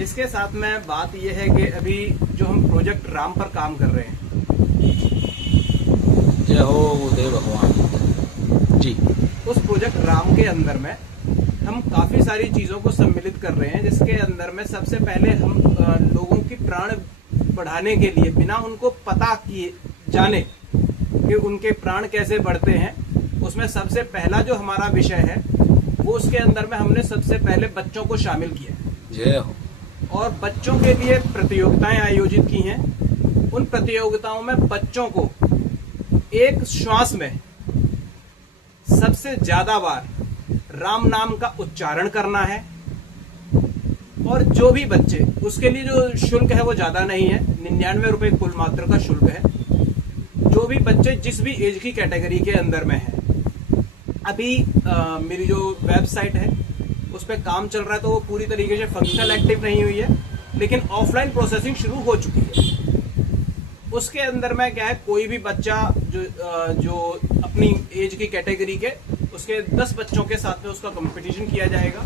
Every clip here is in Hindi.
इसके साथ में बात यह है कि अभी जो हम प्रोजेक्ट राम पर काम कर रहे हैं, जय हो देव भगवान जी, उस प्रोजेक्ट राम के अंदर में हम काफी सारी चीजों को सम्मिलित कर रहे हैं, जिसके अंदर में सबसे पहले हम लोगों की प्राण बढ़ाने के लिए बिना उनको पता किए जाने कि उनके प्राण कैसे बढ़ते हैं, उसमें सबसे पहला जो हमारा विषय है वो उसके अंदर में हमने सबसे पहले बच्चों को शामिल किया जय हो। और बच्चों के लिए प्रतियोगिताएं आयोजित की हैं। उन प्रतियोगिताओं में बच्चों को एक श्वास में सबसे ज्यादा बार राम नाम का उच्चारण करना है। और जो भी बच्चे, उसके लिए जो शुल्क है वो ज्यादा नहीं है, 99 रुपए कुल मात्र का शुल्क है। जो भी बच्चे जिस भी एज की कैटेगरी के अंदर में है, अभी मेरी जो वेबसाइट है उस पर काम चल रहा है, तो वो पूरी तरीके से फंक्शनल एक्टिव नहीं हुई है, लेकिन ऑफलाइन प्रोसेसिंग शुरू हो चुकी है। उसके अंदर में क्या है, कोई भी बच्चा जो अपनी एज की कैटेगरी के, उसके 10 बच्चों के साथ में उसका कंपटीशन किया जाएगा,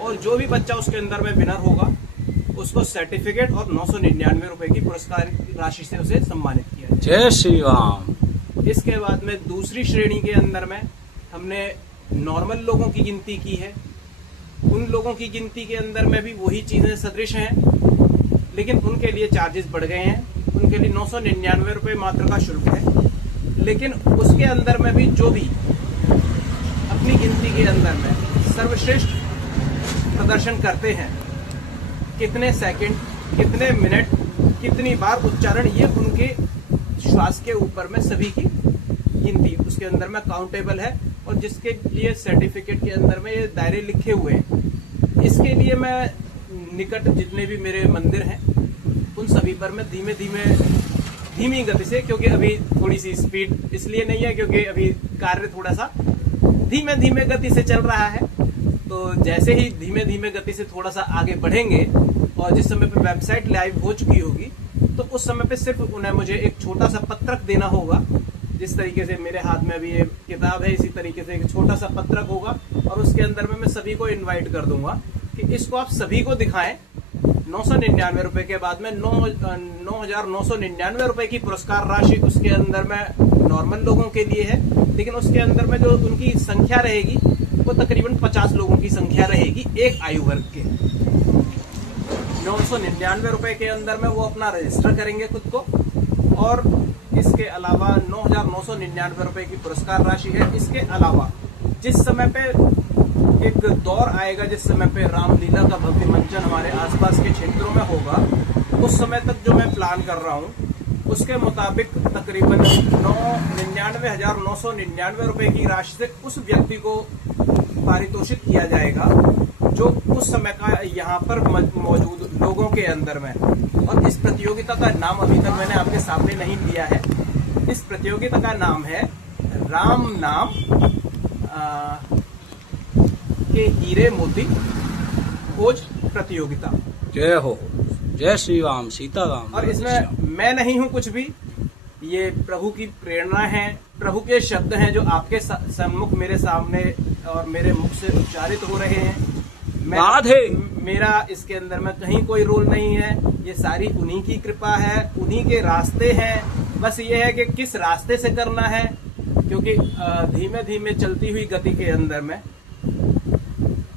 और जो भी बच्चा उसके अंदर में विनर होगा उसको सर्टिफिकेट और 999 रुपए की पुरस्कार राशि से उसे सम्मानित किया जाएगा। जय श्री राम। इसके बाद में दूसरी श्रेणी के अंदर में हमने नॉर्मल लोगों की गिनती की है। उन लोगों की गिनती के अंदर में भी वही चीजें सदृश हैं, लेकिन उनके लिए चार्जेस बढ़ गए हैं। उनके लिए 999 रुपए मात्र का शुल्क है। लेकिन उसके अंदर में भी जो भी अपनी गिनती के अंदर में सर्वश्रेष्ठ प्रदर्शन करते हैं, कितने सेकंड, कितने मिनट, कितनी बार उच्चारण, ये उनके श्वास के ऊपर में सभी की गिनती उसके अंदर में काउंटेबल है। और जिसके लिए सर्टिफिकेट के अंदर में ये दायरे लिखे हुए हैं, इसके लिए मैं निकट जितने भी मेरे मंदिर हैं उन सभी पर मैं धीमी गति से, क्योंकि अभी थोड़ी सी स्पीड इसलिए नहीं है क्योंकि अभी कार्य थोड़ा सा धीमे गति से चल रहा है, तो जैसे ही धीमे गति से थोड़ा सा आगे बढ़ेंगे और जिस समय पे वेबसाइट लाइव हो चुकी होगी, तो उस समय पे सिर्फ उन्हें मुझे एक छोटा सा पत्रक देना होगा। जिस तरीके से मेरे हाथ में अभी ये किताब है, इसी तरीके से एक छोटा सा पत्रक होगा, और उसके अंदर में मैं सभी को इनवाइट कर दूंगा कि इसको आप सभी को दिखाएं। 999 रुपए के बाद में 9,999 रुपए की पुरस्कार राशि उसके अंदर में नॉर्मल लोगों के लिए है, लेकिन उसके अंदर में जो उनकी संख्या रहेगी वो तकरीबन 50 लोगों की संख्या रहेगी एक आयु वर्ग के। 999 रुपए के अंदर में वो अपना रजिस्टर करेंगे खुद को, और इसके अलावा 9,999 रुपए की पुरस्कार राशि है। इसके अलावा जिस समय पे एक दौर आएगा, जिस समय पे रामलीला का भव्य मंचन हमारे आसपास के क्षेत्रों में होगा, उस समय तक जो मैं प्लान कर रहा हूँ उसके मुताबिक तकरीबन 99,999 रुपए की राशि से उस व्यक्ति को पारितोषित किया जाएगा जो उस समय का यहाँ पर मौजूद लोगों के अंदर में। और इस प्रतियोगिता का नाम अभी तक मैंने आपके सामने नहीं लिया है। इस प्रतियोगिता का नाम है राम नाम के हीरे मोती खोज प्रतियोगिता। जय हो, जय श्री राम, सीताराम। और इसमें मैं नहीं हूं कुछ भी, ये प्रभु की प्रेरणा है, प्रभु के शब्द हैं जो आपके सम्मुख मेरे सामने और मेरे मुख से उच्चारित हो रहे हैं। मेरा इसके अंदर में कहीं कोई रोल नहीं है, ये सारी उन्हीं की कृपा है, उन्हीं के रास्ते हैं। बस ये है कि किस रास्ते से करना है, क्योंकि धीमे चलती हुई गति के अंदर में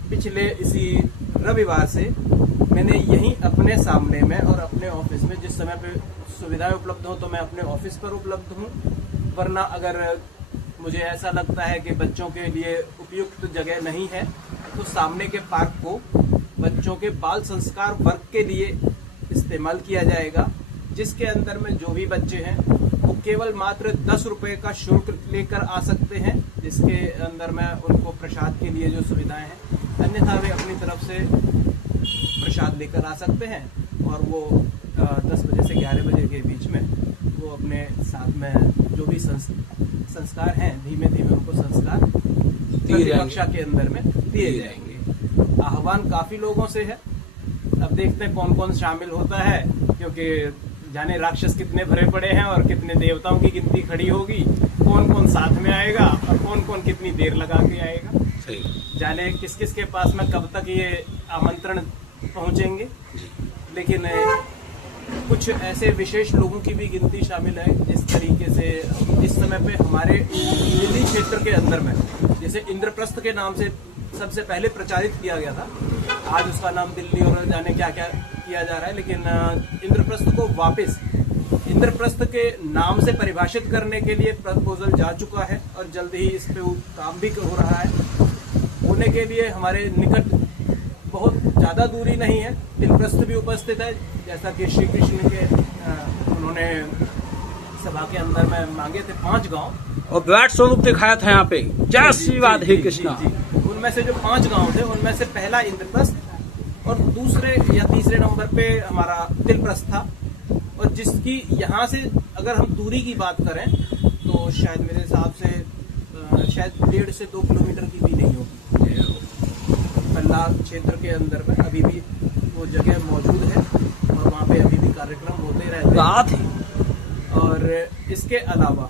पिछले इसी रविवार से मैंने यहीं अपने सामने में और अपने ऑफिस में, जिस समय पे सुविधाएं उपलब्ध हो तो मैं अपने ऑफिस पर उपलब्ध हूँ, वरना अगर मुझे ऐसा लगता है कि बच्चों के लिए उपयुक्त जगह नहीं है तो सामने के पार्क को बच्चों के बाल संस्कार वर्ग के लिए इस्तेमाल किया जाएगा, जिसके अंदर में जो भी बच्चे हैं वो केवल मात्र 10 रुपए का शुल्क लेकर आ सकते हैं, जिसके अंदर में उनको प्रसाद के लिए जो सुविधाएं हैं, अन्यथा वे अपनी तरफ से प्रसाद लेकर आ सकते हैं। और वो 10 बजे से 11 बजे के बीच में वो अपने साथ में जो भी संस्कार हैं, धीमे उनको संस्कार कक्षा के अंदर में दिए जाएंगे। आह्वान काफी लोगों से है, अब देखते हैं कौन कौन शामिल होता है, क्योंकि जाने राक्षस कितने भरे पड़े हैं और कितने देवताओं की गिनती खड़ी होगी, कौन कौन साथ में आएगा और कौन कौन कितनी देर लगा के आएगा। सही। जाने किस किस के पास में कब तक ये आमंत्रण पहुंचेंगे, लेकिन कुछ ऐसे विशेष लोगों की भी गिनती शामिल है। जिस तरीके से इस समय पे हमारे दिल्ली क्षेत्र के अंदर में जैसे इंद्रप्रस्थ के नाम से सबसे पहले प्रचारित किया गया था, आज उसका नाम दिल्ली और जाने क्या क्या किया जा रहा है, लेकिन इंद्रप्रस्थ को वापस इंद्रप्रस्थ के नाम से परिभाषित करने के लिए प्रपोजल जा चुका है और जल्द ही इस पे काम भी हो रहा है। होने के लिए हमारे निकट बहुत ज्यादा दूरी नहीं है, इंद्रप्रस्थ भी उपस्थित है, जैसा कि श्री कृष्ण के उन्होंने सभा के अंदर में मांगे थे 5 गांव और विराट स्वरूप दिखाया था यहाँ पे। जय श्री राधे कृष्णा। उनमें से जो 5 गांव थे उनमें से पहला इंद्रप्रस्थ और दूसरे या तीसरे नंबर पे हमारा तिलप्रस्थ था, और जिसकी यहाँ से अगर हम दूरी की बात करें तो शायद मेरे हिसाब से शायद 1.5 से 2 किलोमीटर की भी नहीं होगी। पल्ला क्षेत्र के अंदर में अभी भी वो जगह मौजूद है और वहाँ पे अभी भी कार्यक्रम होते रहते हैं। और इसके अलावा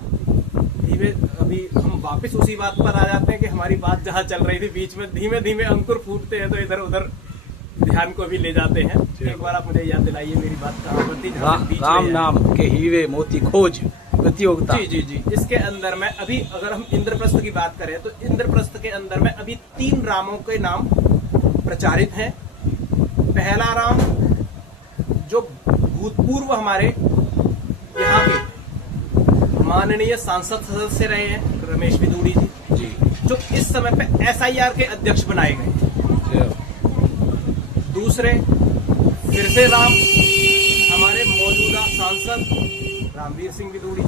अभी हम वापस उसी बात पर आ जाते हैं कि हमारी बात जहाँ चल रही थी, बीच में धीमे धीमे अंकुर फूटते हैं तो इधर उधर ध्यान को भी ले जाते हैं। एक बार आप मुझे याद दिलाइए मेरी बात कहाँ पर थी? राम नाम के हीरे मोती खोज प्रतियोगिता। जी जी जी। इसके अंदर में अभी अगर हम इंद्रप्रस्थ की बात करें तो इंद्रप्रस्थ के अंदर में अभी 3 रामों के नाम प्रचारित हैं। पहला राम जो भूतपूर्व हमारे यहाँ के माननीय सांसद सदस्य रहे हैं, रमेश बिदूड़ी जी, जो इस समय पे SIR के अध्यक्ष बनाए गए। दूसरे फिर से राम हमारे मौजूदा सांसद रामवीर सिंह बिदूड़ी।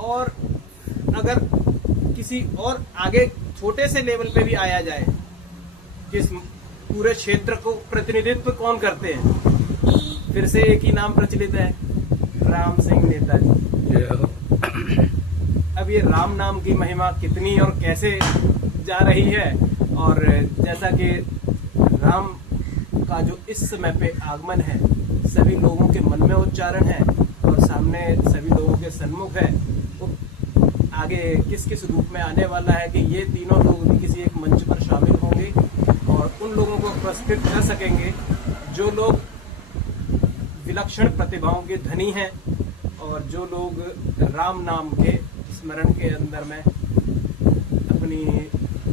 और अगर किसी और आगे छोटे से लेवल पे भी आया जाए कि इस पूरे क्षेत्र को प्रतिनिधित्व कौन करते हैं, फिर से एक ही नाम प्रचलित है, राम सिंह नेताजी। अब ये राम नाम की महिमा कितनी और कैसे जा रही है, और जैसा कि राम का जो इस समय पे आगमन है सभी लोगों के मन में उच्चारण है और सामने सभी लोगों के सन्मुख है, वो आगे किस किस रूप में आने वाला है कि ये तीनों लोग भी किसी एक मंच पर शामिल होंगे और उन लोगों को पुरस्कृत कर सकेंगे जो लोग विलक्षण प्रतिभाओं के धनी हैं और जो लोग राम नाम के स्मरण के अंदर में अपनी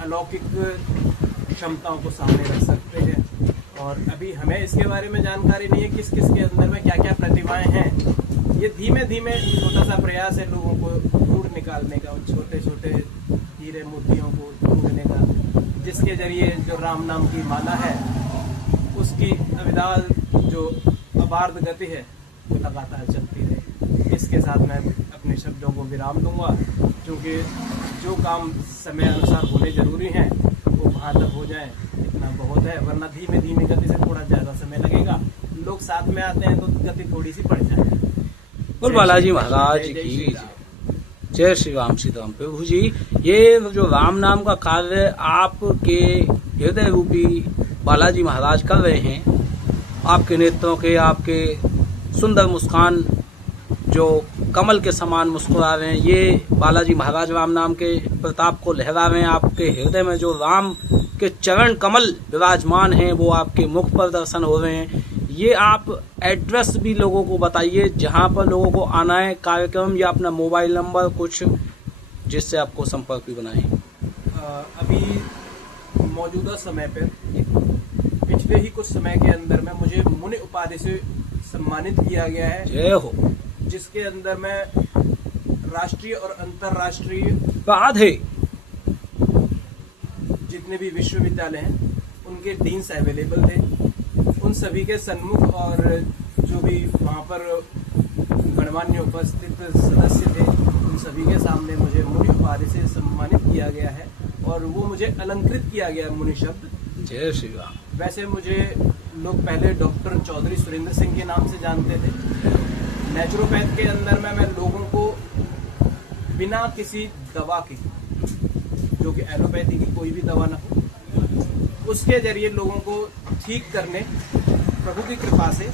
अलौकिक क्षमताओं को सामने रख सकते हैं। और अभी हमें इसके बारे में जानकारी नहीं है किस किस के अंदर में क्या क्या प्रतिभाएं हैं। ये धीमे धीमे छोटा सा प्रयास है लोगों को ढूंढ निकालने का, उन छोटे छोटे हीरे मोतियों को ढूंढने का, जिसके जरिए जो राम नाम की माला है उसकी अविदाल जो अबार्ध गति है वो लगातार चलती रहे। इसके साथ मैं अपने शब्दों को विराम दूंगा, क्योंकि जो काम समय अनुसार होने जरूरी हैं वो वहाँ तक हो जाए इतना बहुत है, वरना धीमे धीमे गति से थोड़ा ज्यादा समय लगेगा। लोग साथ में आते हैं तो गति थोड़ी सी बढ़ जाए। बोल बालाजी महाराज की जय श्री राम सीताराम। प्रभु जी, ये जो राम नाम का कार्य आपके हृदय रूपी बालाजी महाराज कर रहे हैं, आपके नेत्रों के, आपके सुंदर मुस्कान जो कमल के समान मुस्कुरा रहे हैं, ये बालाजी महाराज राम नाम के प्रताप को लहरा रहे हैं। आपके हृदय में जो राम के चरण कमल विराजमान हैं वो आपके मुख पर दर्शन हो रहे हैं। ये आप एड्रेस भी लोगों को बताइए जहां पर लोगों को आना है, कार्यक्रम या अपना मोबाइल नंबर कुछ जिससे आपको संपर्क भी बनाए। अभी मौजूदा समय पर पिछले ही कुछ समय के अंदर में मुझे मुनि उपाधि से सम्मानित किया गया है। जय हो। जिसके अंदर में राष्ट्रीय और अंतर्राष्ट्रीय राधे जितने भी विश्वविद्यालय हैं उनके डीन्स अवेलेबल थे। उन सभी के सन्मुख और जो भी वहाँ पर गणमान्य उपस्थित सदस्य थे उन सभी के सामने मुझे मुनि उपाधि से सम्मानित किया गया है और वो मुझे अलंकृत किया गया मुनि शब्द। जय श्री राम। वैसे मुझे लोग पहले डॉक्टर चौधरी सुरेंद्र सिंह के नाम से जानते थे। नेचुरोपैथ के अंदर में मैं लोगों को बिना किसी दवा के, जो कि एलोपैथी की कोई भी दवा ना हो, उसके जरिए लोगों को ठीक करने, प्रभु की कृपा से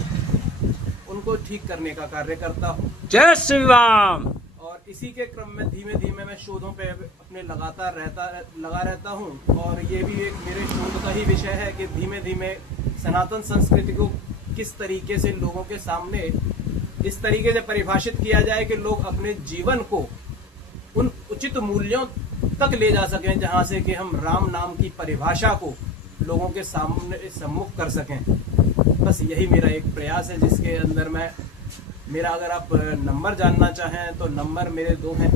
उनको ठीक करने का कार्य करता हूँ। जय श्री राम। और इसी के क्रम में धीमे धीमे मैं शोधों पे अपने लगातार लगा रहता हूँ। और ये भी एक मेरे शोध का ही विषय है कि धीमे धीमे सनातन संस्कृति को किस तरीके से लोगों के सामने इस तरीके से परिभाषित किया जाए कि लोग अपने जीवन को उन उचित मूल्यों तक ले जा सकें जहां से कि हम राम नाम की परिभाषा को लोगों के सामने सम्मुख कर सकें। बस यही मेरा एक प्रयास है, जिसके अंदर मैं मेरा अगर आप नंबर जानना चाहें तो नंबर मेरे 2 हैं।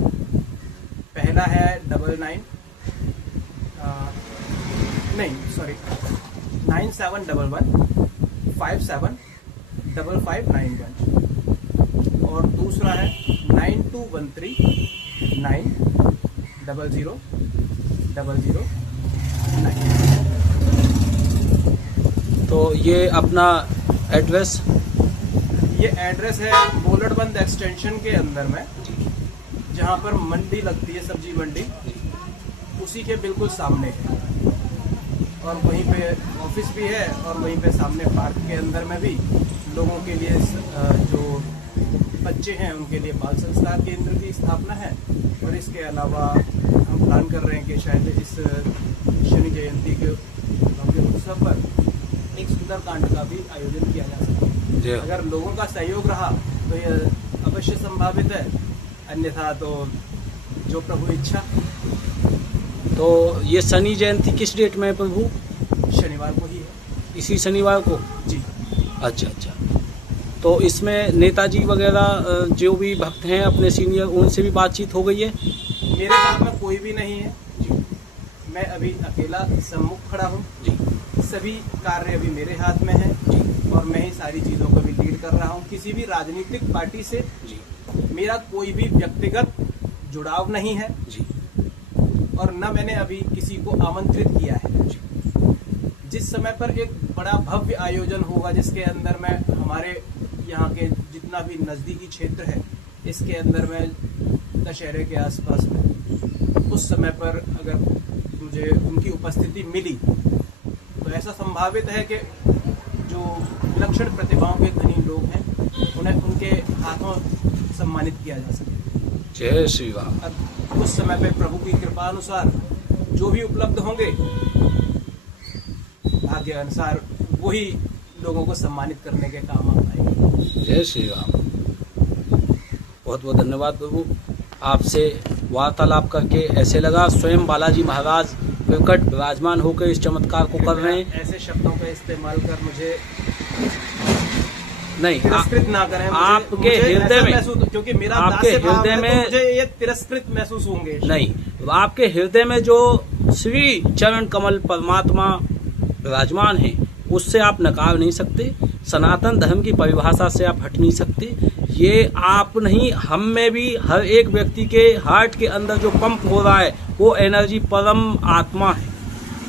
पहला है 9711575591 और दूसरा है 9213900009। तो ये अपना एड्रेस? ये एड्रेस है मोलड़बंद एक्सटेंशन के अंदर में, जहाँ पर मंडी लगती है, सब्जी मंडी, उसी के बिल्कुल सामने है। और वहीं पे ऑफिस भी है और वहीं पे सामने पार्क के अंदर में भी लोगों के लिए जो बच्चे हैं उनके लिए बाल संस्कार केंद्र की स्थापना है। और इसके अलावा हम प्लान कर रहे हैं कि शायद इस शनि जयंती के उत्सव पर एक सुंदरकांड का भी आयोजन किया जा सके। अगर लोगों का सहयोग रहा तो ये अवश्य संभावित है, अन्यथा तो जो प्रभु इच्छा। तो ये शनि जयंती किस डेट में है प्रभु? शनिवार को ही है। इसी शनिवार को? जी। अच्छा। तो इसमें नेताजी वगैरह जो भी भक्त हैं अपने सीनियर, उनसे भी बातचीत हो गई है? मेरे साथ में कोई भी नहीं है जी। मैं अभी अकेला सम्मुख खड़ा हूँ जी। सभी कार्य अभी मेरे हाथ में है जी, और मैं ही सारी चीजों को भी लीड कर रहा हूँ। किसी भी राजनीतिक पार्टी से जी मेरा कोई भी व्यक्तिगत जुड़ाव नहीं है जी, और न मैंने अभी किसी को आमंत्रित किया है जी। जिस समय पर एक बड़ा भव्य आयोजन होगा, जिसके अंदर मैं हमारे यहाँ के जितना भी नजदीकी क्षेत्र है, इसके अंदर मैं दशहरे के आसपास में, उस समय पर अगर मुझे उनकी उपस्थिति मिली तो ऐसा संभावित है कि जो विलक्षण प्रतिभाओं के धनी लोग हैं उन्हें उनके हाथों सम्मानित किया जा सके। जय श्री राम। उस समय पे प्रभु की कृपा अनुसार जो भी उपलब्ध होंगे, भाग्य अनुसार वही लोगों को सम्मानित करने के काम आ पाएंगे। जय श्री राम। बहुत बहुत धन्यवाद प्रभु। आपसे वार्तालाप करके ऐसे लगा स्वयं बालाजी महाराज प्रकट विराजमान होकर इस चमत्कार को कर रहे हैं। ऐसे शब्दों का इस्तेमाल कर मुझे नहीं तिरस्कृत ना करें। आपके हृदय में, क्योंकि मेरा आपके हृदय में मुझे ये तिरस्कृत महसूस होंगे। नहीं, आपके हृदय में जो श्री चरण कमल परमात्मा विराजमान है, उससे आप नकार नहीं सकते। सनातन धर्म की परिभाषा से आप हट नहीं सकते। ये आप नहीं, हम में भी हर एक व्यक्ति के हार्ट के अंदर जो पंप हो रहा है वो एनर्जी परम आत्मा है,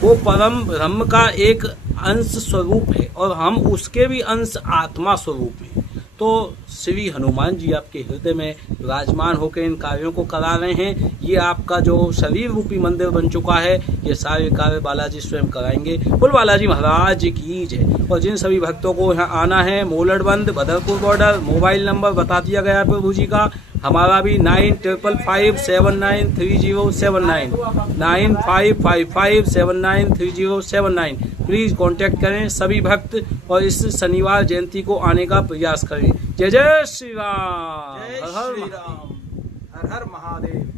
वो परम ब्रह्म का एक अंश स्वरूप है, और हम उसके भी अंश आत्मा स्वरूप हैं। तो श्री हनुमान जी आपके हृदय में विराजमान होकर इन कार्यों को करा रहे हैं। ये आपका जो शरीर रूपी मंदिर बन चुका है, ये सारे कार्य बालाजी स्वयं कराएंगे। बोल बालाजी महाराज की जय। और जिन सभी भक्तों को यहाँ आना है, मोलड़बंद बदरपुर बॉर्डर, मोबाइल नंबर बता दिया गया प्रभु जी का, हमारा भी 9555793079 9555793079। प्लीज कांटेक्ट करें सभी भक्त और इस शनिवार जयंती को आने का प्रयास करें। जय जय श्री राम। जय श्री राम। हर हर महादेव।